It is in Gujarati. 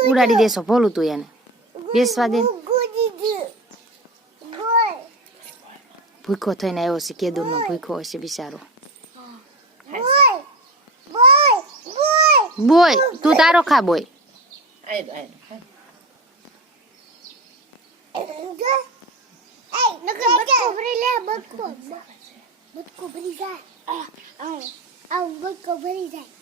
ઉડાડી દેશો ભોલું તું એને બેસવા દે ભૂખો થઈને આવ્યો છે કેદુરનો ભૂખો હશે બિચારો બોય તું તારો ખા બોય ભરી જાય